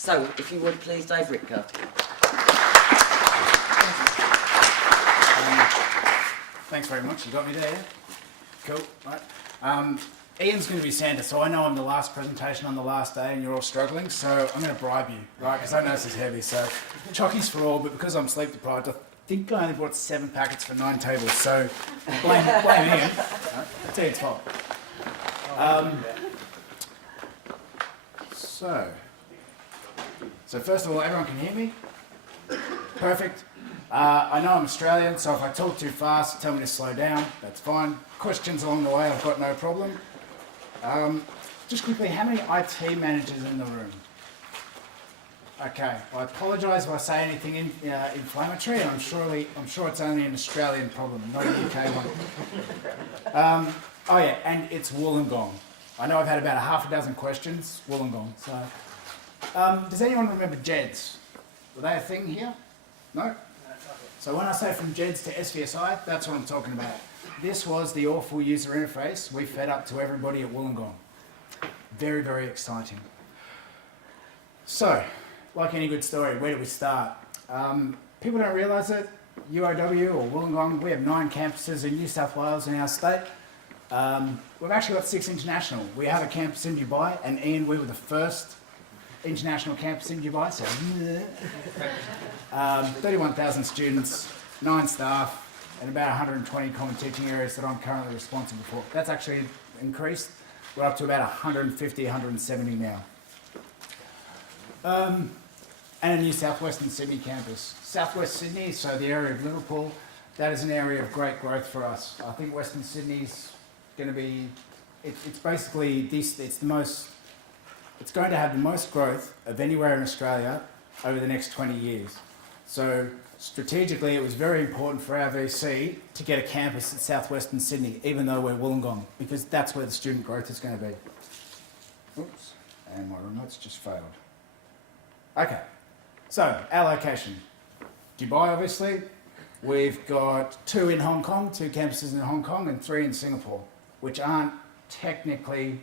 So, if you would please, Dave Ritka. Thanks very much. You got me there. Cool. Right. Ian's going to be Santa, so I know I'm the last presentation on the last day and you're all struggling, so I'm going to bribe you, right? Because I know this is heavy. So, chockies for all, but because I'm sleep deprived, I think I only bought 7 packets for 9 tables, so blame Ian. Right? It's Ian's fault. So first of all, everyone can hear me? Perfect. I know I'm Australian, so if I talk too fast, tell me to slow down. That's fine. Questions along the way, I've got no problem. Just quickly, how many IT managers in the room? Okay, well, I apologise if I say anything inflammatory, and I'm sure it's only an Australian problem, not a UK one. Oh yeah, and it's Wollongong. I know I've had about half a dozen questions, Wollongong. So, does anyone remember JEDs? Were they a thing here? No? So when I say from JEDs to SVSI, that's what I'm talking about. This was the awful user interface we fed up to everybody at Wollongong. Very, very exciting. So, like any good story, where do we start? People don't realise it. UOW or Wollongong, we have 9 campuses in New South Wales in our state. We've actually got 6 international. We have a campus in Dubai, and Ian, we were the first international campus in Dubai, so 31,000 students, 9 staff, and about 120 common teaching areas that I'm currently responsible for. That's actually increased. We're up to about 150, 170 now. And a new southwestern Sydney campus. Southwest Sydney, so the area of Liverpool, that is an area of great growth for us. I think Western Sydney's going to be, it's basically this, it's going to have the most growth of anywhere in Australia over the next 20 years. So strategically, it was very important for our VC to get a campus at southwestern Sydney, even though we're Wollongong, because that's where the student growth is going to be. Oops, and my remote's just failed. Okay, so our location. Dubai, obviously. We've got 2 in Hong Kong, 2 campuses in Hong Kong, and 3 in Singapore, which aren't technically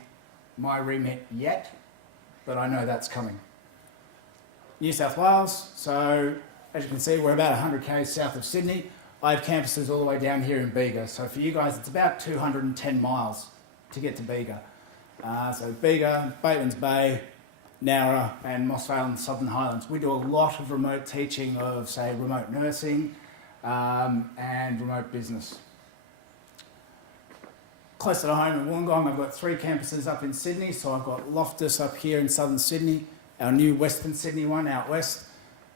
my remit yet, but I know that's coming. New South Wales, so as you can see, we're about 100 k's south of Sydney. I have campuses all the way down here in Bega, so for you guys, it's about 210 miles to get to Bega. So Bega, Bateman's Bay, Nowra, and Moss Vale and Southern Highlands. We do a lot of remote teaching of, say, remote nursing and remote business. Closer to home in Wollongong, I've got 3 campuses up in Sydney. So I've got Loftus up here in southern Sydney, our new Western Sydney one out west,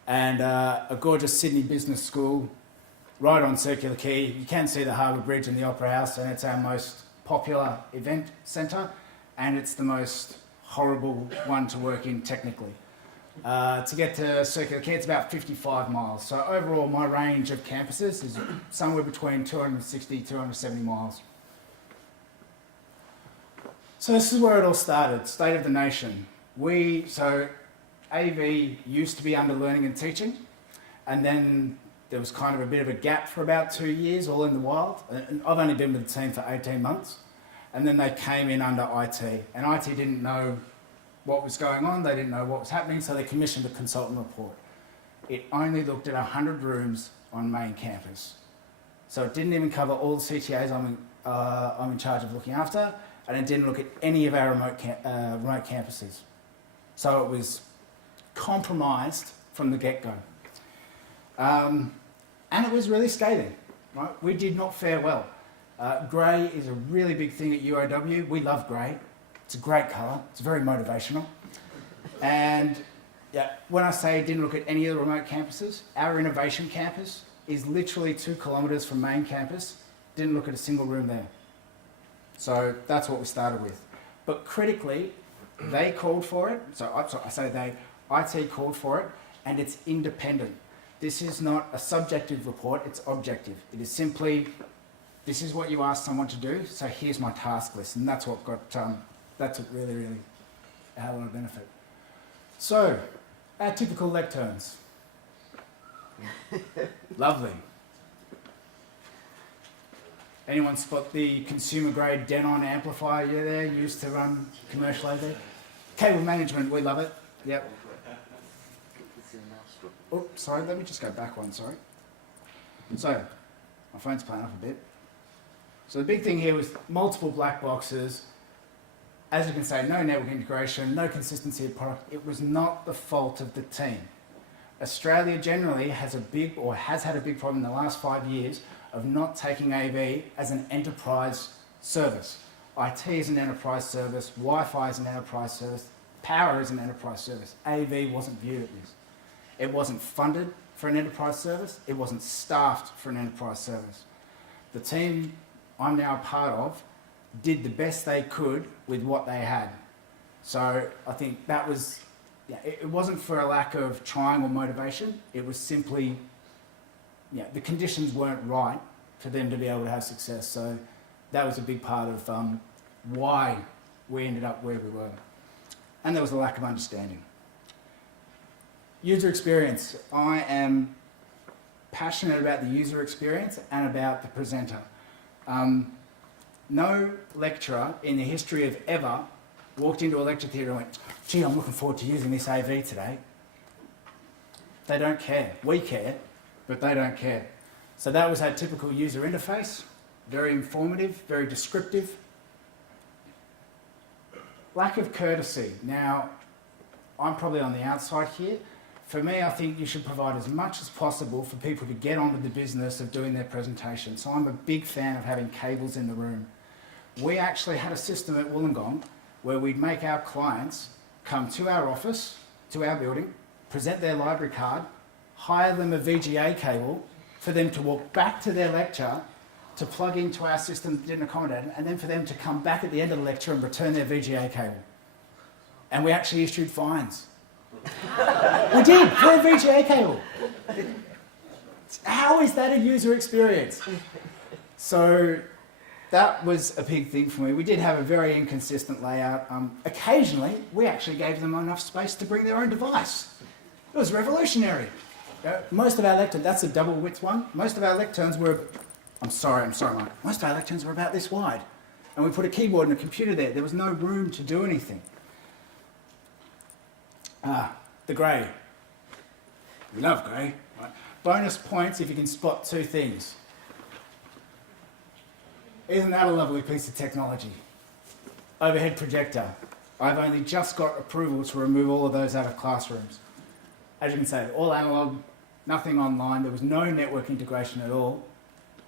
and a gorgeous Sydney Business School right on Circular Quay. You can see the Harbour Bridge and the Opera House, and it's our most popular event centre, and it's the most horrible one to work in technically. To get to Circular Quay, it's about 55 miles. So overall, my range of campuses is somewhere between 260, 270 miles. So this is where it all started, state of the nation. So AV used to be under learning and teaching, and then there was kind of a bit of a gap for about 2 years, all in the wild. And I've only been with the team for 18 months. And then they came in under IT, and IT didn't know what was going on, they didn't know what was happening, so they commissioned a consultant report. It only looked at 100 rooms on main campus. So it didn't even cover all the CTAs I'm in charge of looking after, and it didn't look at any of our remote campuses. So it was compromised from the get-go. And it was really scathing, right? We did not fare well. Grey is a really big thing at UOW. We love grey. It's a great colour. It's very motivational. And yeah, when I say didn't look at any of the remote campuses, our innovation campus is literally 2 kilometres from main campus. Didn't look at a single room there. So that's what we started with. But critically, they called for it. So I say they, IT called for it, and it's independent. This is not a subjective report, it's objective. It is simply, this is what you asked someone to do, so here's my task list. And that's what got, that's what really, really had a lot of benefit. So, our typical lecterns. Lovely. Anyone spot the consumer grade Denon amplifier there used to run commercial AV? Cable management, we love it. Yep. Oh, sorry, let me just go back one, sorry. So, my phone's playing up a bit. So the big thing here was multiple black boxes. As you can say, no network integration, no consistency of product. It was not the fault of the team. Australia generally has had a big problem in the last 5 years of not taking AV as an enterprise service. IT is an enterprise service, Wi-Fi is an enterprise service, power is an enterprise service. AV wasn't viewed at this. It wasn't funded for an enterprise service, it wasn't staffed for an enterprise service. The team I'm now a part of did the best they could with what they had. So I think that was, it wasn't for a lack of trying or motivation, it was simply, the conditions weren't right for them to be able to have success. So that was a big part of why we ended up where we were. And there was a lack of understanding. User experience. I am passionate about the user experience and about the presenter. No lecturer in the history of ever walked into a lecture theatre and went, gee, I'm looking forward to using this AV today. They don't care. We care, but they don't care. So that was our typical user interface, very informative, very descriptive. Lack of courtesy. Now, I'm probably on the outside here. For me, I think you should provide as much as possible for people to get on with the business of doing their presentation. So I'm a big fan of having cables in the room. We actually had a system at Wollongong where we'd make our clients come to our office, to our building, present their library card, hire them a VGA cable for them to walk back to their lecture to plug into our system that didn't accommodate them, and then for them to come back at the end of the lecture and return their VGA cable. And we actually issued fines. We did, for a VGA cable. How is that a user experience? So that was a big thing for me. We did have a very inconsistent layout. Occasionally, we actually gave them enough space to bring their own device. It was revolutionary. Most of our lecterns, that's a double width one, most of our lecterns were, I'm sorry, Mike. Most of our lecterns were about this wide. And we put a keyboard and a computer there. There was no room to do anything. The grey. We love grey. Right? Bonus points if you can spot two things. Isn't that a lovely piece of technology? Overhead projector. I've only just got approval to remove all of those out of classrooms. As you can see, all analogue, nothing online. There was no network integration at all.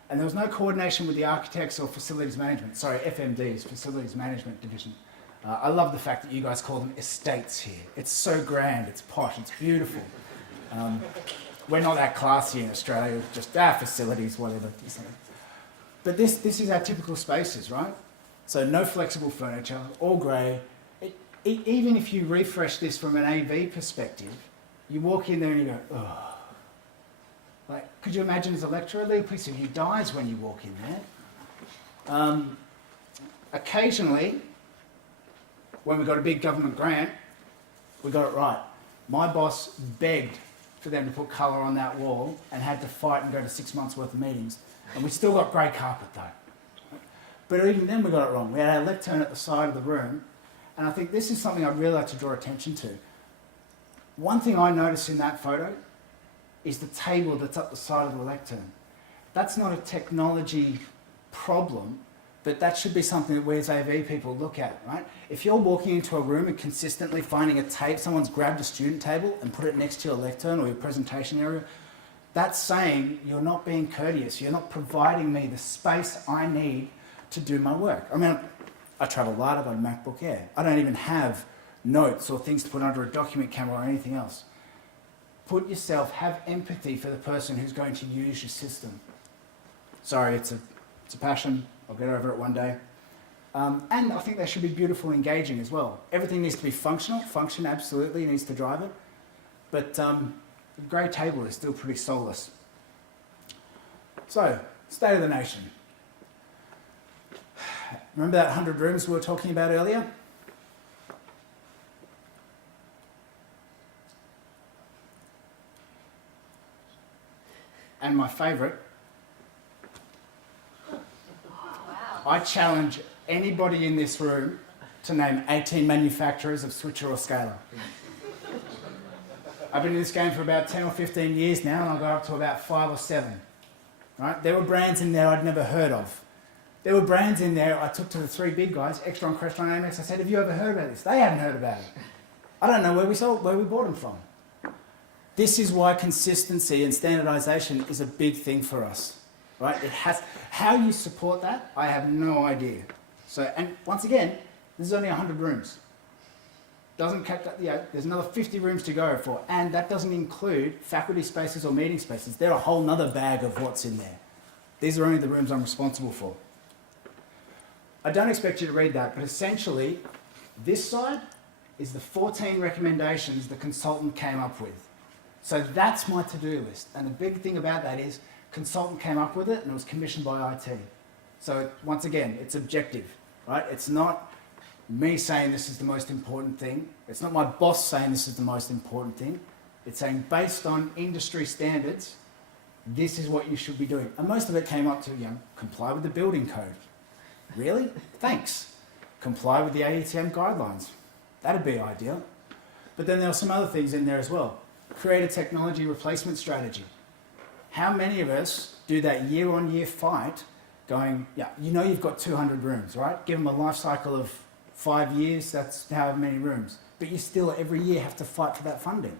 And there was no coordination with the architects or facilities management. Sorry, FMDs, Facilities Management Division. I love the fact that you guys call them estates here. It's so grand, it's posh, it's beautiful. We're not that classy in Australia, just facilities, whatever. But this is our typical spaces, right? So no flexible furniture, all grey. Even if you refresh this from an AV perspective, you walk in there and you go, oh. Like, could you imagine as a lecturer, a little piece of you dies when you walk in there. Occasionally, when we got a big government grant, we got it right. My boss begged for them to put colour on that wall and had to fight and go to 6 months worth of meetings. And we still got grey carpet though. But even then we got it wrong. We had our lectern at the side of the room, and I think this is something I'd really like to draw attention to. One thing I noticed in that photo is the table that's up the side of the lectern. That's not a technology problem, but that should be something that we as AV people look at, right? If you're walking into a room and consistently finding a tape, someone's grabbed a student table and put it next to your lectern or your presentation area, that's saying you're not being courteous. You're not providing me the space I need to do my work. I mean, I travel light, I've got a MacBook Air. I don't even have notes or things to put under a document camera or anything else. Put yourself, have empathy for the person who's going to use your system. Sorry, it's a passion. I'll get over it one day. And I think they should be beautiful and engaging as well. Everything needs to be functional. Function absolutely needs to drive it. But the grey table is still pretty soulless. So, state of the nation. Remember that 100 rooms we were talking about earlier? And my favourite, I challenge anybody in this room to name 18 manufacturers of switcher or scaler. I've been in this game for about 10 or 15 years now, and I'll go up to about 5 or 7. Right? There were brands in there I'd never heard of. There were brands in there I took to the 3 big guys, Extron, Crestron, Amex. I said, have you ever heard about this? They hadn't heard about it. I don't know where we bought them from. This is why consistency and standardization is a big thing for us. Right? How you support that, I have no idea. So, and once again, this is only 100 rooms. Doesn't catch that, there's another 50 rooms to go for, and that doesn't include faculty spaces or meeting spaces. They're a whole nother bag of what's in there. These are only the rooms I'm responsible for. I don't expect you to read that, but essentially, this side is the 14 recommendations the consultant came up with. So that's my to-do list, and the big thing about that is consultant came up with it, and it was commissioned by IT. So once again, it's objective, right? It's not me saying this is the most important thing. It's not my boss saying this is the most important thing. It's saying based on industry standards, this is what you should be doing. And most of it came up to, comply with the building code. Really? Thanks. Comply with the AETM guidelines. That'd be ideal. But then there were some other things in there as well. Create a technology replacement strategy. How many of us do that year-on-year fight going, you've got 200 rooms, right? Give them a life cycle of 5 years, that's however many rooms. But you still every year have to fight for that funding.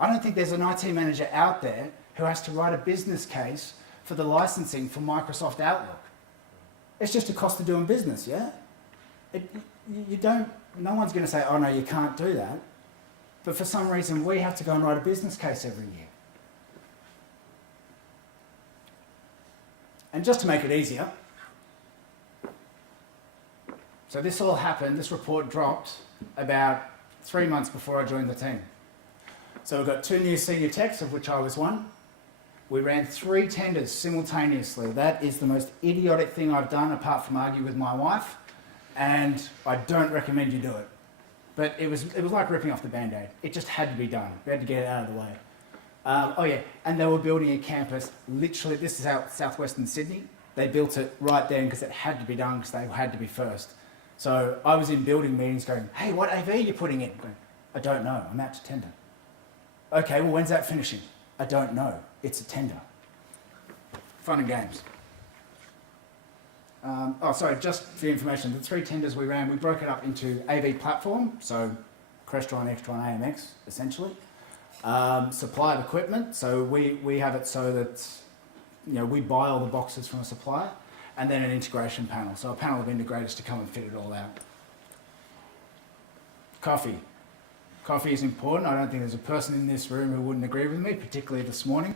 I don't think there's an IT manager out there who has to write a business case for the licensing for Microsoft Outlook. It's just a cost of doing business, yeah? No one's going to say, oh no, you can't do that. But for some reason, we have to go and write a business case every year. And just to make it easier, so this all happened, this report dropped about 3 months before I joined the team. So we've got 2 new senior techs, of which I was one. We ran 3 tenders simultaneously. That is the most idiotic thing I've done, apart from argue with my wife, and I don't recommend you do it. But it was like ripping off the Band-Aid. It just had to be done. We had to get it out of the way. And they were building a campus, literally, this is out southwestern Sydney. They built it right then because it had to be done because they had to be first. So I was in building meetings going, hey, what AV are you putting in? Going, I don't know, I'm out to tender. Okay, well, when's that finishing? I don't know, it's a tender. Fun and games. Just for your information, the 3 tenders we ran, we broke it up into AV platform, so Crestron, Extron, AMX, essentially. Supply of equipment, so we have it so that we buy all the boxes from a supplier, and then an integration panel, so a panel of integrators to come and fit it all out. Coffee. Coffee is important. I don't think there's a person in this room who wouldn't agree with me, particularly this morning.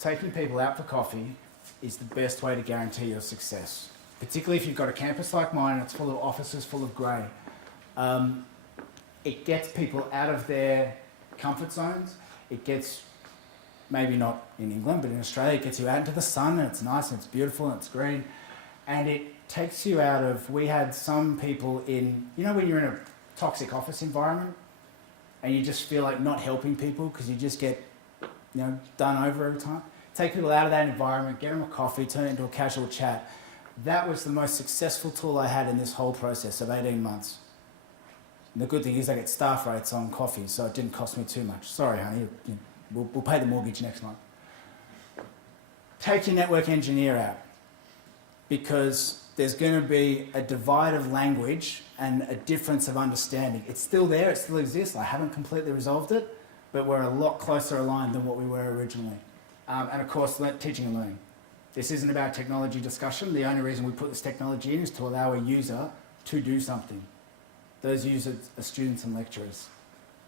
Taking people out for coffee is the best way to guarantee your success, particularly if you've got a campus like mine and it's full of offices full of grey. It gets people out of their comfort zones. It gets, maybe not in England, but in Australia, it gets you out into the sun and it's nice and it's beautiful and it's green. And it takes you out of, we had some people in, when you're in a toxic office environment and you just feel like not helping people because you just get, done over every time. Take people out of that environment, get them a coffee, turn it into a casual chat. That was the most successful tool I had in this whole process of 18 months. And the good thing is I get staff rates on coffee, so it didn't cost me too much. Sorry, honey, we'll pay the mortgage next month. Take your network engineer out, because there's going to be a divide of language and a difference of understanding. It's still there, it still exists. I haven't completely resolved it, but we're a lot closer aligned than what we were originally. And of course, teaching and learning. This isn't about technology discussion. The only reason we put this technology in is to allow a user to do something. Those users are students and lecturers.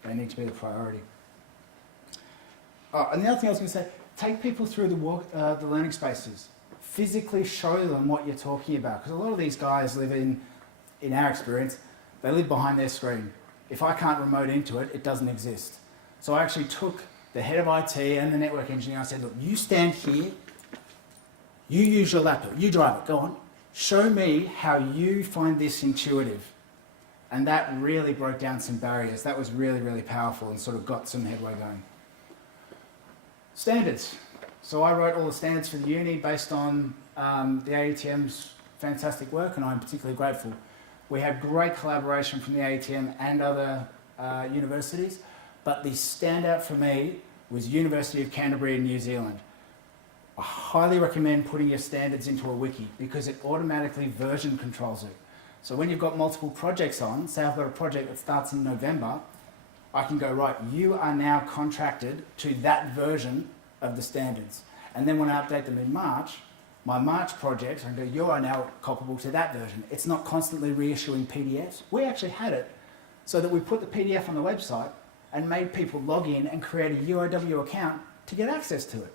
They need to be the priority. And the other thing I was going to say, take people through the learning spaces. Physically show them what you're talking about. Because a lot of these guys live in our experience, they live behind their screen. If I can't remote into it, it doesn't exist. So I actually took the head of IT and the network engineer. I said, look, you stand here, you use your laptop, you drive it, go on. Show me how you find this intuitive. And that really broke down some barriers. That was really, really powerful and sort of got some headway going. Standards. So I wrote all the standards for the uni based on the AETM's fantastic work, and I'm particularly grateful. We had great collaboration from the ATM and other universities, but the standout for me was University of Canterbury in New Zealand. I highly recommend putting your standards into a wiki because it automatically version controls it. So when you've got multiple projects on, say I've got a project that starts in November, I can go, right, you are now contracted to that version of the standards. And then when I update them in March, my March projects, I can go, you are now comparable to that version. It's not constantly reissuing PDFs. We actually had it so that we put the PDF on the website and made people log in and create a UOW account to get access to it.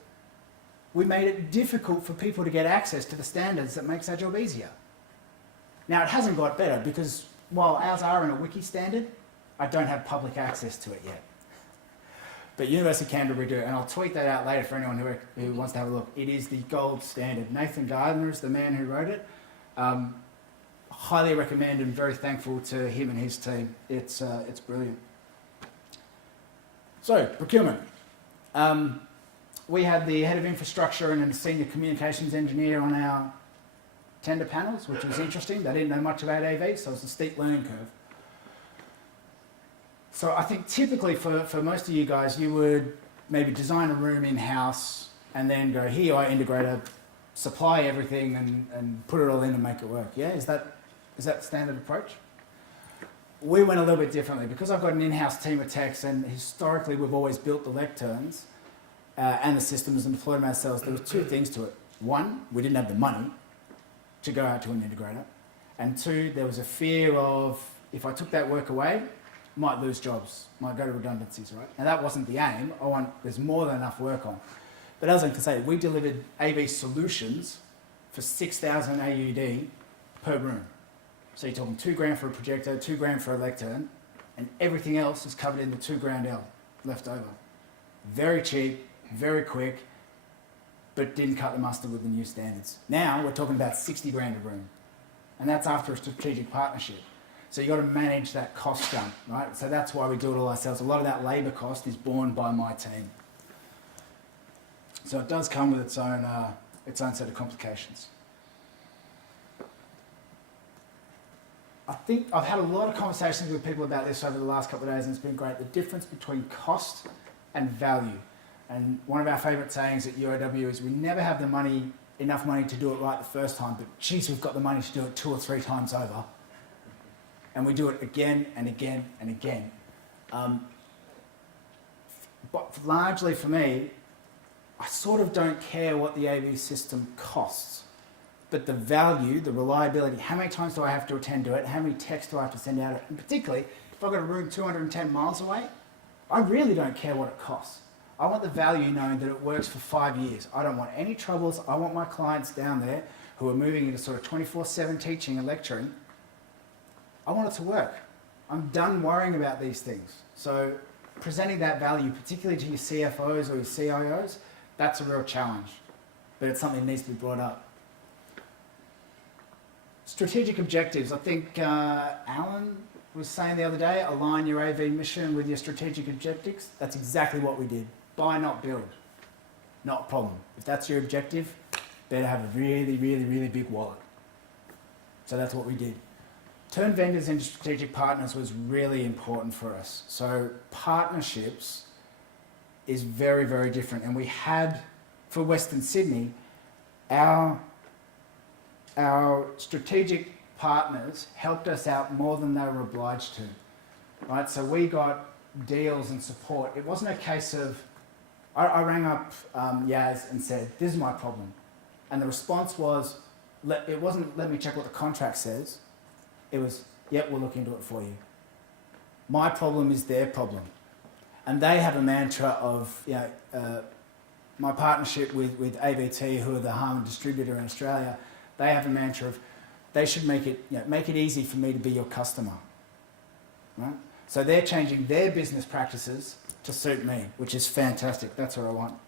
We made it difficult for people to get access to the standards that makes our job easier. Now, it hasn't got better because while ours are in a wiki standard, I don't have public access to it yet. But University of Canterbury do, and I'll tweet that out later for anyone who wants to have a look. It is the gold standard. Nathan Gardner is the man who wrote it. Highly recommend and very thankful to him and his team. It's brilliant. So, procurement. We had the head of infrastructure and a senior communications engineer on our tender panels, which was interesting. They didn't know much about AV, so it was a steep learning curve. So I think typically for most of you guys, you would maybe design a room in-house and then go, here, I integrator, supply everything and put it all in and make it work. Yeah, is that the standard approach? We went a little bit differently. Because I've got an in-house team of techs and historically we've always built the lecterns and the systems and deployed them ourselves, there was two things to it. One, we didn't have the money to go out to an integrator. And two, there was a fear of, if I took that work away, might lose jobs, might go to redundancies, right? And that wasn't the aim. There's more than enough work on. But as I can say, we delivered AV solutions for 6,000 AUD per room. So you're talking $2,000 for a projector, $2,000 for a lectern, and everything else is covered in the $2,000 L left over. Very cheap, very quick, but didn't cut the mustard with the new standards. Now we're talking about $60,000 a room, and that's after a strategic partnership. So you've got to manage that cost jump, right? So that's why we do it all ourselves. A lot of that labour cost is borne by my team. So it does come with its own set of complications. I think I've had a lot of conversations with people about this over the last couple of days, and it's been great. The difference between cost and value. And one of our favourite sayings at UOW is we never have enough money to do it right the first time, but geez, we've got the money to do it 2 or 3 times over. And we do it again and again and again. But largely for me, I sort of don't care what the AV system costs, but the value, the reliability, how many times do I have to attend to it, how many texts do I have to send out, and particularly if I've got a room 210 miles away, I really don't care what it costs. I want the value knowing that it works for 5 years. I don't want any troubles. I want my clients down there who are moving into sort of 24/7 teaching and lecturing. I want it to work. I'm done worrying about these things. So presenting that value, particularly to your CFOs or your CIOs, that's a real challenge. But it's something that needs to be brought up. Strategic objectives. I think Alan was saying the other day, align your AV mission with your strategic objectives. That's exactly what we did. Buy, not build. Not a problem. If that's your objective, better have a really, really, really big wallet. So that's what we did. Turn vendors into strategic partners was really important for us. So partnerships is very, very different. And we had, for Western Sydney, our strategic partners helped us out more than they were obliged to, right? So we got deals and support. It wasn't a case of, I rang up Yaz and said, this is my problem. And the response was, it wasn't, let me check what the contract says. It was, yep, we'll look into it for you. My problem is their problem. And they have a mantra of, my partnership with AVT, who are the Harman distributor in Australia, they have a mantra of, they should make it easy for me to be your customer, right? So they're changing their business practices to suit me, which is fantastic. That's what I want.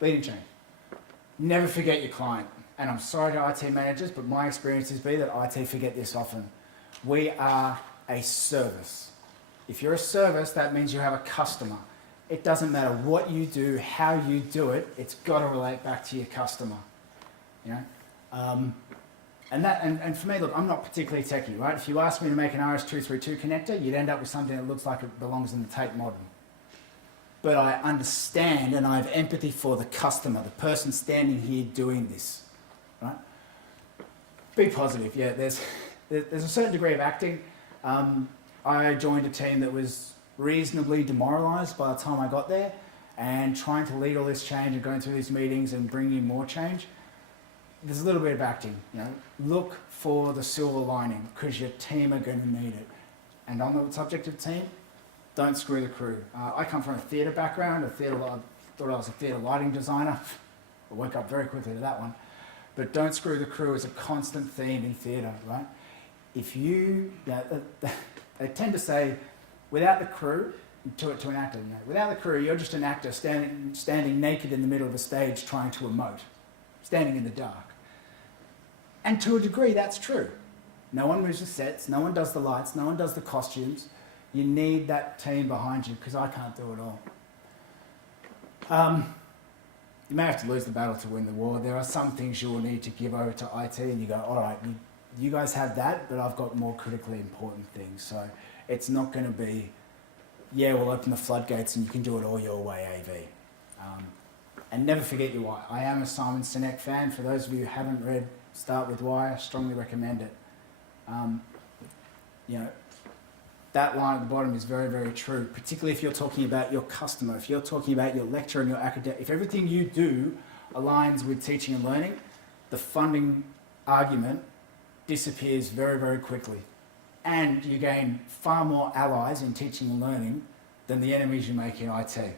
Leading chain. Never forget your client. And I'm sorry to IT managers, but my experience has been that IT forget this often. We are a service. If you're a service, that means you have a customer. It doesn't matter what you do, how you do it, it's got to relate back to your customer. You know? And for me, look, I'm not particularly techie, right? If you ask me to make an RS-232 connector, you'd end up with something that looks like it belongs in the Tate Modern. But I understand and I have empathy for the customer, the person standing here doing this, right? Be positive, yeah. There's a certain degree of acting. I joined a team that was reasonably demoralised by the time I got there, and trying to lead all this change and going through these meetings and bringing more change. There's a little bit of acting, you know. Look for the silver lining because your team are going to need it. And on the subject of team, don't screw the crew. I come from a theatre background. Thought I was a theatre lighting designer. I woke up very quickly to that one. But don't screw the crew is a constant theme in theatre, right? If you, they tend to say, without the crew, to an actor, you know, without the crew, you're just an actor standing naked in the middle of a stage trying to emote, standing in the dark. And to a degree, that's true. No one moves the sets, no one does the lights, no one does the costumes. You need that team behind you because I can't do it all. You may have to lose the battle to win the war. There are some things you will need to give over to IT and you go, all right, you guys have that, but I've got more critically important things. So it's not going to be, yeah, we'll open the floodgates and you can do it all your way, AV. And never forget your why. I am a Simon Sinek fan. For those of you who haven't read Start With Why, I strongly recommend it. You know, that line at the bottom is very, very true, particularly if you're talking about your customer, if you're talking about your lecturer and your academic, if everything you do aligns with teaching and learning, the funding argument disappears very, very quickly. And you gain far more allies in teaching and learning than the enemies you make in IT.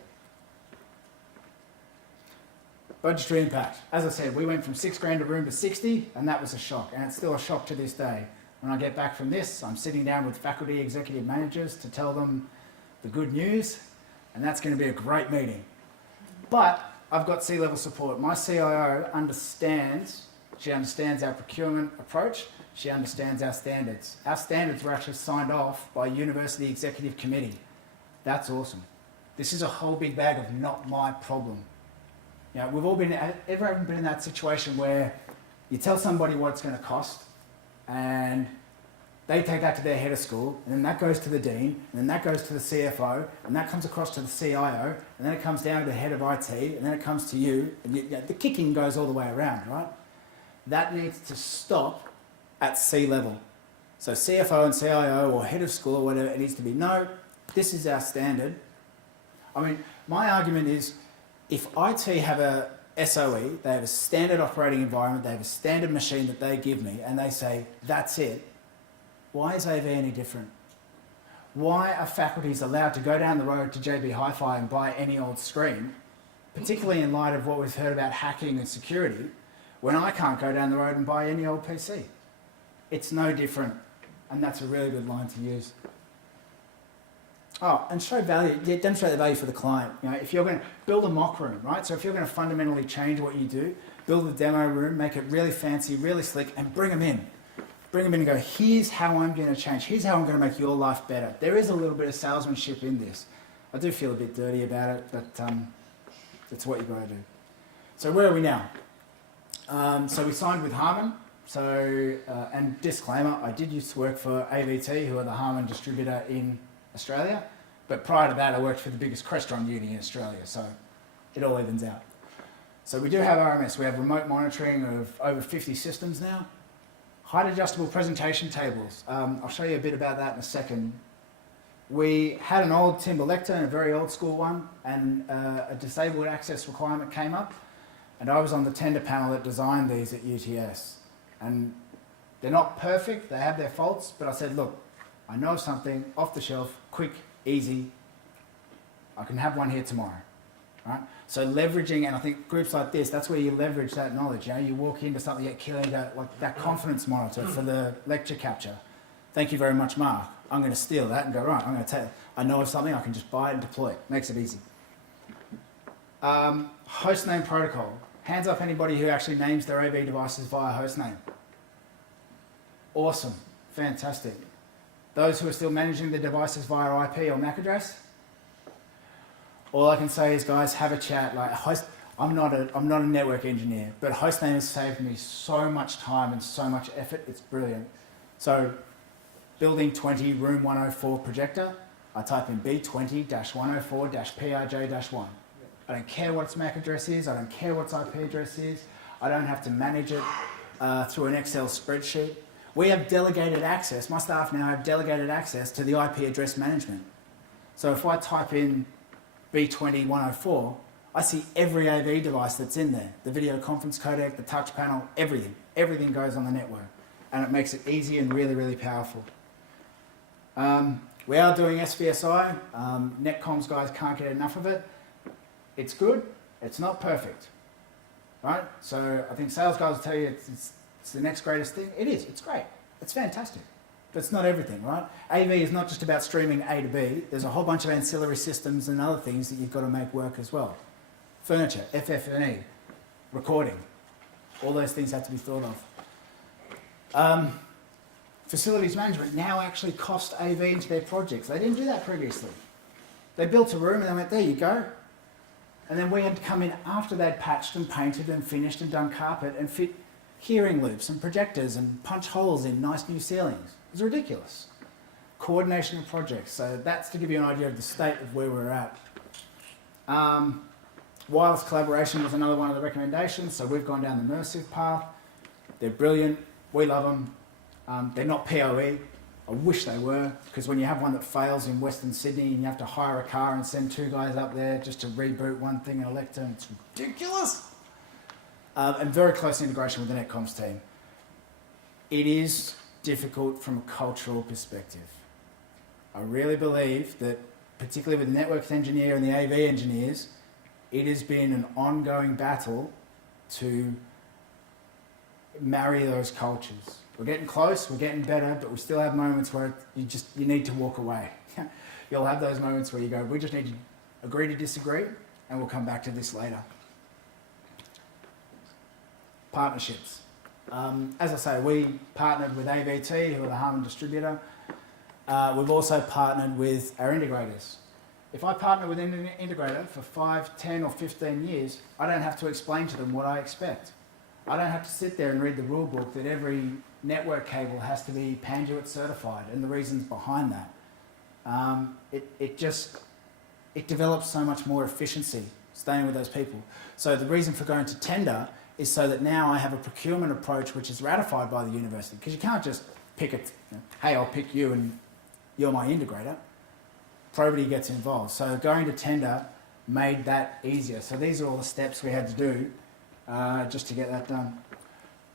Budgetary impact. As I said, we went from $6,000 a room to 60, and that was a shock, and it's still a shock to this day. When I get back from this, I'm sitting down with faculty executive managers to tell them the good news, and that's going to be a great meeting. But I've got C-level support. My CIO understands, she understands our procurement approach, she understands our standards. Our standards were actually signed off by University Executive Committee. That's awesome. This is a whole big bag of not my problem. You know, we've all been, ever been in that situation where you tell somebody what it's going to cost, and they take that to their head of school, and then that goes to the dean, and then that goes to the CFO, and that comes across to the CIO, and then it comes down to the head of IT, and then it comes to you, and the kicking goes all the way around, right? That needs to stop at C level. So CFO and CIO or head of school or whatever, it needs to be, no, this is our standard. I mean, my argument is, if IT have a SOE, they have a standard operating environment, they have a standard machine that they give me, and they say, that's it, why is AV any different? Why are faculties allowed to go down the road to JB Hi-Fi and buy any old screen, particularly in light of what we've heard about hacking and security, when I can't go down the road and buy any old PC? It's no different, and that's a really good line to use. Oh, and show value, demonstrate the value for the client. You know, if you're going to build a mock room, right? So if you're going to fundamentally change what you do, build a demo room, make it really fancy, really slick, and bring them in. Bring them in and go, here's how I'm going to change. Here's how I'm going to make your life better. There is a little bit of salesmanship in this. I do feel a bit dirty about it, but it's what you've got to do. So where are we now? So we signed with Harman. So, and disclaimer, I did used to work for AVT, who are the Harman distributor in Australia, but prior to that I worked for the biggest Crestron uni in Australia, so it all evens out. So we do have RMS, we have remote monitoring of over 50 systems now. Height adjustable presentation tables, I'll show you a bit about that in a second. We had an old timber lectern, a very old school one, and a disabled access requirement came up, and I was on the tender panel that designed these at UTS. And they're not perfect, they have their faults, but I said, look, I know something, off the shelf, quick, easy, I can have one here tomorrow, right? So leveraging, and I think groups like this, that's where you leverage that knowledge, you know, you walk into something, you get killing like that confidence monitor for the lecture capture. Thank you very much, Mark. I'm going to steal that and go, right, I'm going to take, I know of something, I can just buy it and deploy it. Makes it easy. Hostname protocol. Hands up anybody who actually names their AV devices via hostname. Awesome, fantastic. Those who are still managing the devices via IP or MAC address? All I can say is, guys, have a chat. Like host, I'm not a network engineer, but Hostname has saved me so much time and so much effort. It's brilliant. So, building 20 room 104 projector. I type in B20-104-PRJ-1. I don't care what its MAC address is. I don't care what its IP address is. I don't have to manage it through an Excel spreadsheet. We have delegated access. My staff now have delegated access to the IP address management. So if I type in B20-104, I see every AV device that's in there. The video conference codec, the touch panel, everything. Everything goes on the network. And it makes it easy and really, really powerful. We are doing SVSI. Netcoms guys can't get enough of it. It's good. It's not perfect. Right? So I think sales guys will tell you it's the next greatest thing. It is. It's great. It's fantastic. But it's not everything, right? AV is not just about streaming A to B. There's a whole bunch of ancillary systems and other things that you've got to make work as well. Furniture, FF&E, recording. All those things have to be thought of. Facilities management now actually cost AV into their projects. They didn't do that previously. They built a room and they went, there you go. And then we had to come in after they'd patched and painted and finished and done carpet and fit hearing loops and projectors and punch holes in nice new ceilings. It was ridiculous. Coordination of projects. So that's to give you an idea of the state of where we're at. Wireless collaboration was another one of the recommendations. So we've gone down the Mersive path. They're brilliant. We love them. They're not PoE. I wish they were, because when you have one that fails in Western Sydney and you have to hire a car and send 2 guys up there just to reboot one thing in Electa, it's ridiculous. And very close integration with the Netcoms team. It is difficult from a cultural perspective. I really believe that, particularly with the networks engineer and the AV engineers, it has been an ongoing battle to marry those cultures. We're getting close, we're getting better, but we still have moments where you need to walk away. You'll have those moments where you go, we just need to agree to disagree, and we'll come back to this later. Partnerships. As I say, we partnered with AVT, who are the Harman distributor. We've also partnered with our integrators. If I partner with an integrator for 5, 10 or 15 years, I don't have to explain to them what I expect. I don't have to sit there and read the rule book that every network cable has to be Panduit certified and the reasons behind that. It develops so much more efficiency staying with those people. So the reason for going to tender is so that now I have a procurement approach which is ratified by the university, because you can't just pick it, hey, I'll pick you and you're my integrator. Probity gets involved. So going to tender made that easier. So these are all the steps we had to do just to get that done.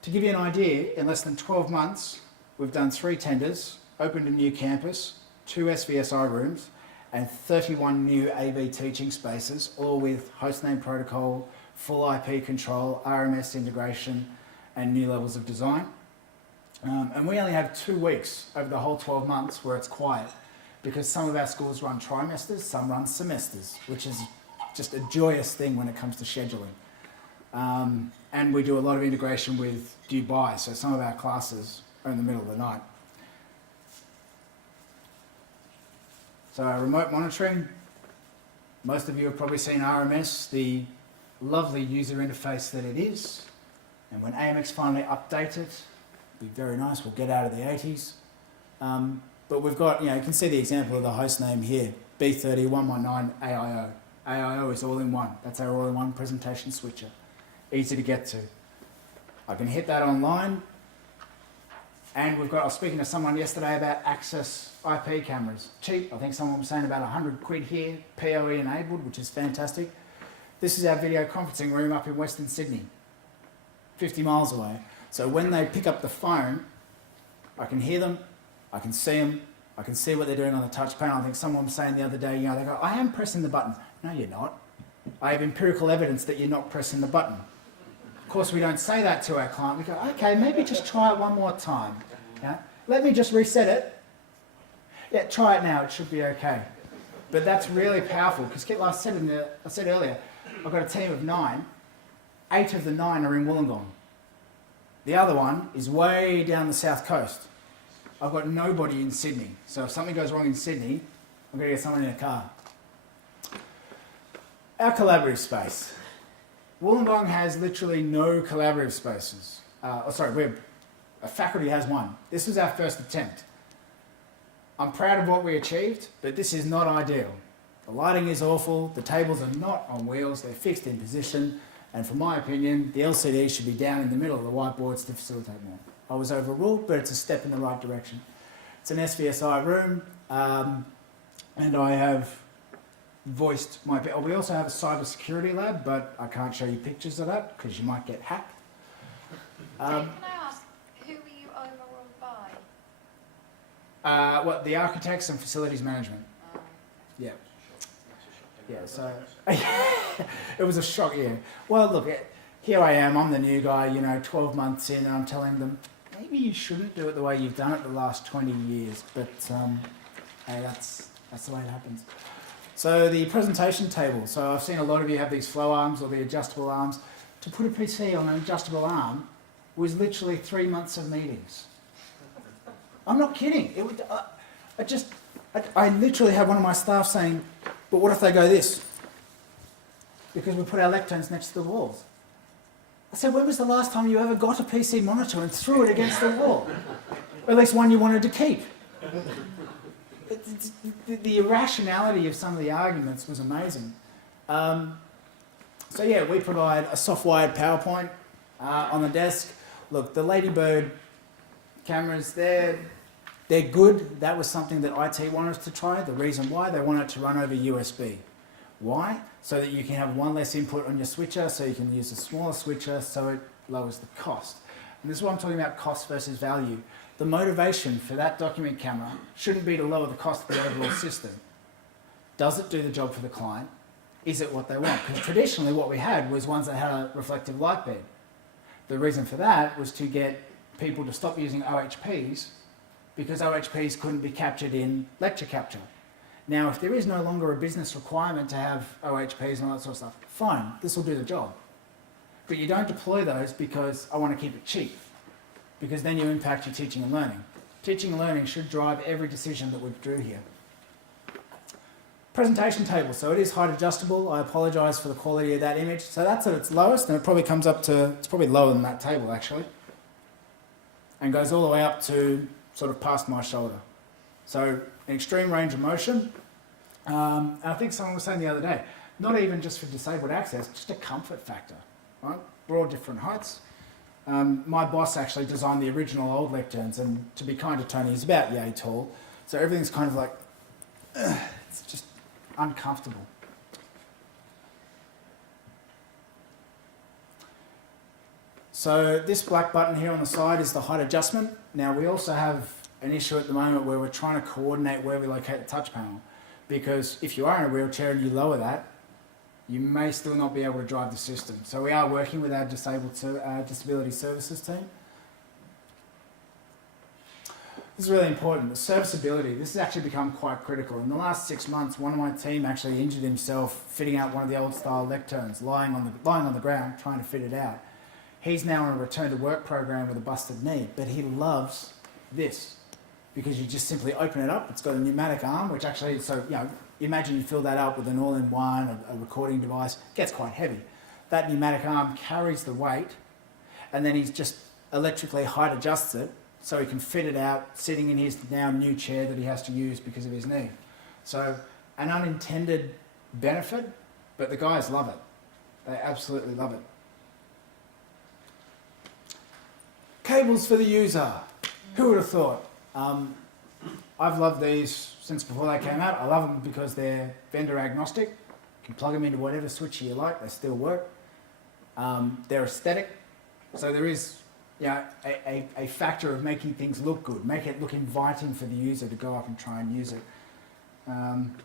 To give you an idea, in less than 12 months, we've done 3 tenders, opened a new campus, 2 SVSI rooms, and 31 new AV teaching spaces, all with hostname protocol, full IP control, RMS integration, and new levels of design. And we only have 2 weeks over the whole 12 months where it's quiet, because some of our schools run trimesters, some run semesters, which is just a joyous thing when it comes to scheduling. And we do a lot of integration with Dubai, so some of our classes are in the middle of the night. So remote monitoring, most of you have probably seen RMS, the lovely user interface that it is. And when AMX finally update it, it'll be very nice, we'll get out of the 80s. But we've got, you can see the example of the host name here, B30-119 AIO. AIO is all in one. That's our all-in-one presentation switcher. Easy to get to. I can hit that online. And I was speaking to someone yesterday about Access IP cameras. Cheap, I think someone was saying about 100 quid here, PoE enabled, which is fantastic. This is our video conferencing room up in Western Sydney, 50 miles away. So when they pick up the phone, I can hear them, I can see them, I can see what they're doing on the touch panel. I think someone was saying the other day, they go, I am pressing the button. No, you're not. I have empirical evidence that you're not pressing the button. Of course, we don't say that to our client. We go, okay, maybe just try it one more time. Yeah? Let me just reset it. Yeah, try it now, it should be okay. But that's really powerful, because like I said earlier, I've got a team of 9. 8 of the 9 are in Wollongong. The other one is way down the south coast. I've got nobody in Sydney. So if something goes wrong in Sydney, I'm going to get someone in a car. Our collaborative space. Wollongong has literally no collaborative spaces. A faculty has one. This was our first attempt. I'm proud of what we achieved, but this is not ideal. The lighting is awful, the tables are not on wheels, they're fixed in position, and from my opinion, the LCD should be down in the middle of the whiteboards to facilitate more. I was overruled, but it's a step in the right direction. It's an SVSI room, and I have voiced my... We also have a cyber security lab, but I can't show you pictures of that because you might get hacked. Can I ask, who were you overruled by? The architects and facilities management. Yeah. Yeah, so it was a shock, yeah. Well, look, here I am, I'm the new guy, 12 months in, and I'm telling them, maybe you shouldn't do it the way you've done it the last 20 years, but hey, that's the way it happens. So the presentation table, so I've seen a lot of you have these flow arms or the adjustable arms. To put a PC on an adjustable arm was literally 3 months of meetings. I'm not kidding. It would, I literally had one of my staff saying, but what if they go this? Because we put our lecterns next to the walls. I said, when was the last time you ever got a PC monitor and threw it against the wall? Or at least one you wanted to keep. The irrationality of some of the arguments was amazing. So yeah, we provide a soft-wired PowerPoint on the desk. Look, the Ladybird cameras, they're good. That was something that IT wanted us to try. The reason why, they want it to run over USB. Why? So that you can have one less input on your switcher, so you can use a smaller switcher, so it lowers the cost. And this is what I'm talking about, cost versus value. The motivation for that document camera shouldn't be to lower the cost of the overall system. Does it do the job for the client? Is it what they want? Because traditionally what we had was ones that had a reflective light beam. The reason for that was to get people to stop using OHPs because OHPs couldn't be captured in lecture capture. Now, if there is no longer a business requirement to have OHPs and all that sort of stuff, fine, this will do the job. But you don't deploy those because I want to keep it cheap, because then you impact your teaching and learning. Teaching and learning should drive every decision that we drew here. Presentation table, so it is height adjustable. I apologise for the quality of that image. So that's at its lowest, and it probably comes up to, it's probably lower than that table actually, and goes all the way up to sort of past my shoulder. So an extreme range of motion. And I think someone was saying the other day, not even just for disabled access, just a comfort factor, right? We're all different heights. My boss actually designed the original old lecterns, and to be kind to Tony, he's about yay tall. So everything's kind of like, it's just uncomfortable. So this black button here on the side is the height adjustment. Now we also have an issue at the moment where we're trying to coordinate where we locate the touch panel, because if you are in a wheelchair and you lower that, you may still not be able to drive the system. So we are working with our disability services team. This is really important. The serviceability, this has actually become quite critical. In the last 6 months, one of my team actually injured himself fitting out one of the old style lecterns, lying on the ground trying to fit it out. He's now on a return to work program with a busted knee, but he loves this because you just simply open it up. It's got a pneumatic arm, which actually, so imagine you fill that up with an all-in-one, a recording device. It gets quite heavy. That pneumatic arm carries the weight, and then he's just electrically height adjusts it so he can fit it out sitting in his now new chair that he has to use because of his knee. So an unintended benefit, but the guys love it. They absolutely love it. Cables for the user. Who would have thought? I've loved these since before they came out. I love them because they're vendor agnostic. You can plug them into whatever switcher you like, they still work. They're aesthetic, so there is a factor of making things look good, make it look inviting for the user to go up and try and use it. And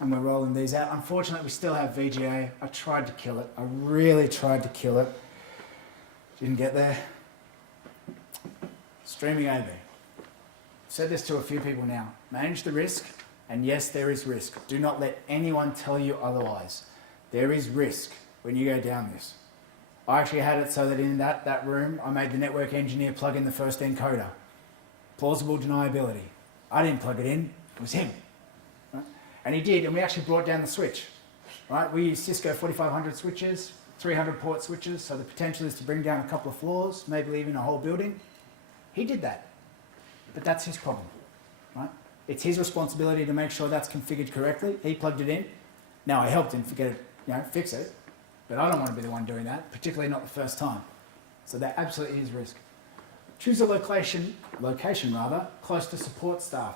we're rolling these out. Unfortunately, we still have VGA. I tried to kill it. I really tried to kill it. Didn't get there. Streaming AV. Said this to a few people now. Manage the risk, and yes, there is risk. Do not let anyone tell you otherwise. There is risk when you go down this. I actually had it so that in that room, I made the network engineer plug in the first encoder. Plausible deniability. I didn't plug it in, it was him. Right? And he did, and we actually brought down the switch. right? We use Cisco 4500 switches, 300 port switches, so the potential is to bring down a couple of floors, maybe even a whole building. He did that, but that's his problem, right? It's his responsibility to make sure that's configured correctly. He plugged it in. Now I helped him fix it, but I don't want to be the one doing that, particularly not the first time. So that absolutely is risk. Choose a location close to support staff.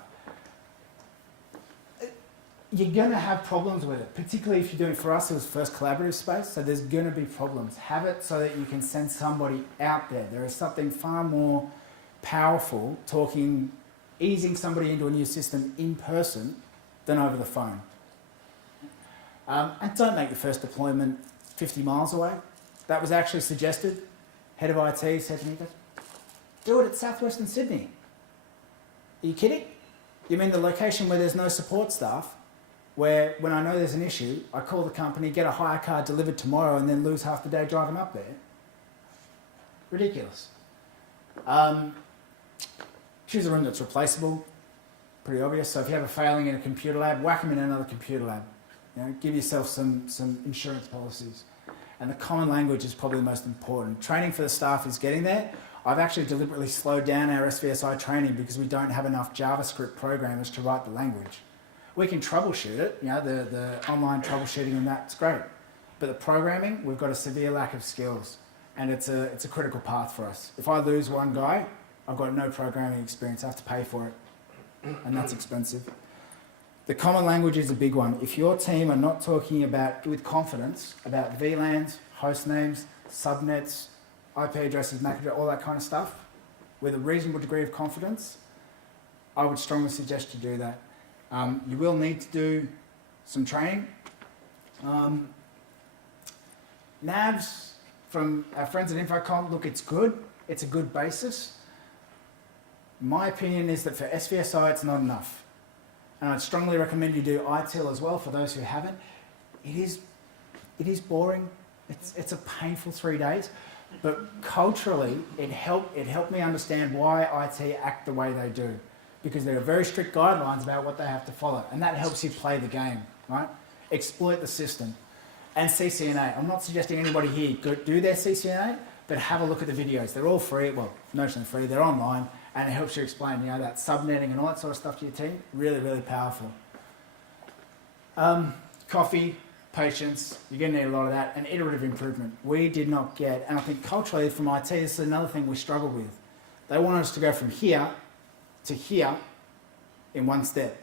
You're going to have problems with it, particularly if you're doing, for us, it was first collaborative space, so there's going to be problems. Have it so that you can send somebody out there. There is something far more powerful easing somebody into a new system in person than over the phone. And don't make the first deployment 50 miles away. That was actually suggested. Head of IT said to me, do it at Southwestern Sydney. Are you kidding? You mean the location where there's no support staff, where when I know there's an issue, I call the company, get a hire car delivered tomorrow and then lose half the day driving up there? Ridiculous. Choose a room that's replaceable. Pretty obvious. So if you have a failing in a computer lab, whack them in another computer lab. Give yourself some insurance policies. And the common language is probably the most important. Training for the staff is getting there. I've actually deliberately slowed down our SVSI training because we don't have enough JavaScript programmers to write the language. We can troubleshoot it, the online troubleshooting and that's great. But the programming, we've got a severe lack of skills, and it's a critical path for us. If I lose one guy, I've got no programming experience, I have to pay for it, and that's expensive. The common language is a big one. If your team are not talking with confidence about VLANs, host names, subnets, IP addresses, MAC address, all that kind of stuff, with a reasonable degree of confidence, I would strongly suggest you do that. You will need to do some training. NAVs from our friends at Infocom, look, it's good. It's a good basis. My opinion is that for SVSI, it's not enough. And I'd strongly recommend you do ITIL as well for those who haven't. It is boring. It's a painful 3 days. But culturally, it helped me understand why IT act the way they do. Because there are very strict guidelines about what they have to follow. And that helps you play the game, right? Exploit the system. And CCNA. I'm not suggesting anybody here go do their CCNA, but have a look at the videos. They're all free. Well, notionally free. They're online. And it helps you explain, that subnetting and all that sort of stuff to your team. Really, really powerful. Coffee, patience. You're going to need a lot of that. And iterative improvement. We did not get, and I think culturally from IT, this is another thing we struggle with. They want us to go from here to here in one step.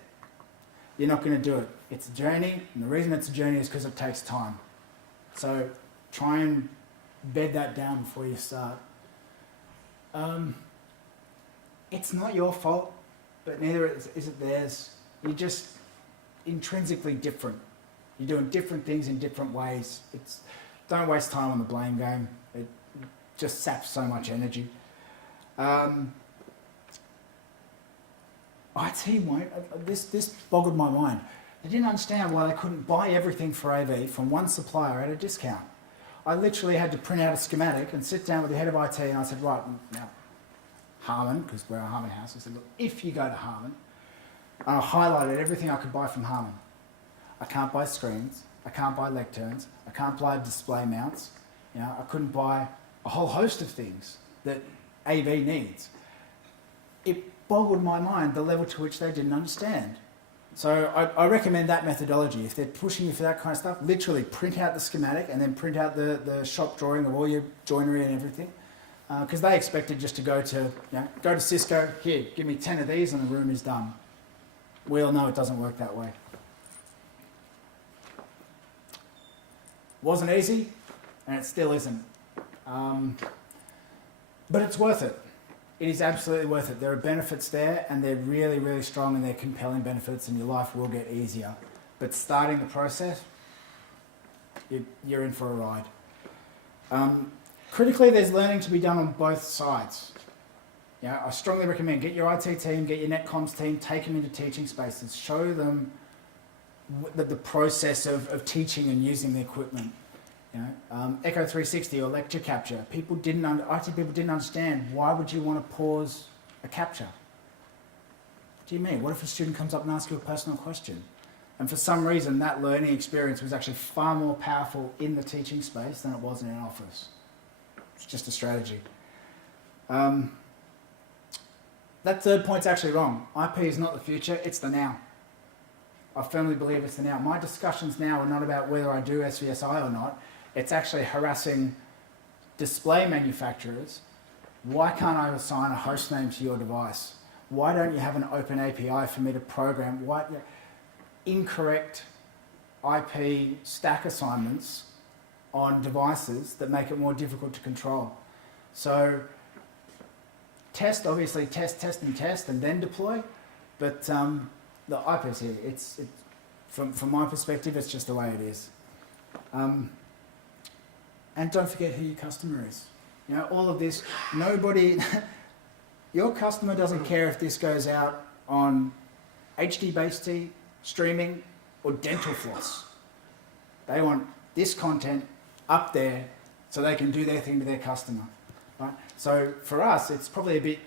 You're not going to do it. It's a journey, and the reason it's a journey is because it takes time. So try and bed that down before you start. It's not your fault, but neither is it theirs. You're just intrinsically different. You're doing different things in different ways. Don't waste time on the blame game. It just saps so much energy. IT won't. This boggled my mind. They didn't understand why they couldn't buy everything for AV from one supplier at a discount. I literally had to print out a schematic and sit down with the head of IT and I said, right, now, Harman, because we're a Harman house, I said, look, if you go to Harman, and I highlighted everything I could buy from Harman. I can't buy screens, I can't buy lecterns, I can't buy display mounts, I couldn't buy a whole host of things that AV needs. It boggled my mind the level to which they didn't understand. So I recommend that methodology. If they're pushing you for that kind of stuff, literally print out the schematic and then print out the shop drawing of all your joinery and everything. Because they expected just to go to Cisco, here, give me 10 of these and the room is done. We all know it doesn't work that way. Wasn't easy, and it still isn't. But it's worth it. It is absolutely worth it. There are benefits there, and they're really, really strong, and they're compelling benefits, and your life will get easier. But starting the process, you're in for a ride. Critically, there's learning to be done on both sides. I strongly recommend get your IT team, get your netcoms team, take them into teaching spaces, show them the process of teaching and using the equipment. Echo 360 or lecture capture. IT people didn't understand, why would you want to pause a capture? What do you mean? What if a student comes up and asks you a personal question? And for some reason, that learning experience was actually far more powerful in the teaching space than it was in an office. It's just a strategy. That third point's actually wrong. IP is not the future, it's the now. I firmly believe it's the now. My discussions now are not about whether I do SVSI or not. It's actually harassing display manufacturers. Why can't I assign a host name to your device? Why don't you have an open API for me to program? Why incorrect IP stack assignments on devices that make it more difficult to control? So test, obviously test, and then deploy. But the IP's here. It's from my perspective, it's just the way it is. And don't forget who your customer is. You know, all of this, nobody, your customer doesn't care if this goes out on HD-based streaming or dental floss. They want this content up there so they can do their thing to their customer. Right? So for us, it's probably a bit,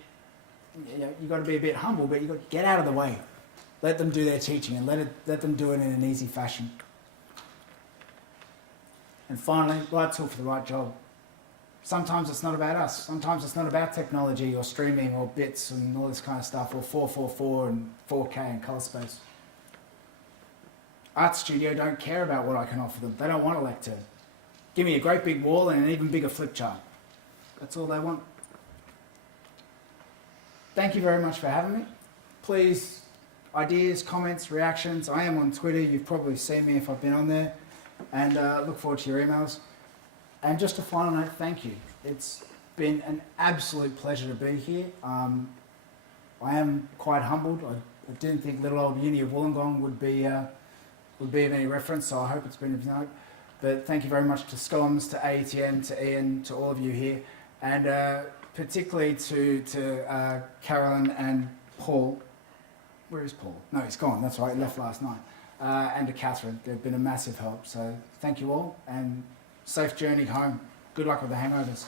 you've got to be a bit humble, but you've got to get out of the way. Let them do their teaching and let them do it in an easy fashion. And finally, right tool for the right job. Sometimes it's not about us. Sometimes it's not about technology or streaming or bits and all this kind of stuff, or 444 and 4K and color space. Art Studio don't care about what I can offer them. They don't want a lectern. Give me a great big wall and an even bigger flip chart. That's all they want. Thank you very much for having me. Please, ideas, comments, reactions. I am on Twitter. You've probably seen me if I've been on there. And look forward to your emails. And just a final note, thank you. It's been an absolute pleasure to be here. I am quite humbled. I didn't think little old Uni of Wollongong would be of any reference, so I hope it's been of note. But thank you very much to SCOMS, to AETM, to Ian, to all of you here, and particularly to Carolyn and Paul. Where is Paul? No, he's gone. That's right, he left last night. And to Catherine. They've been a massive help. So thank you all, and safe journey home. Good luck with the hangovers.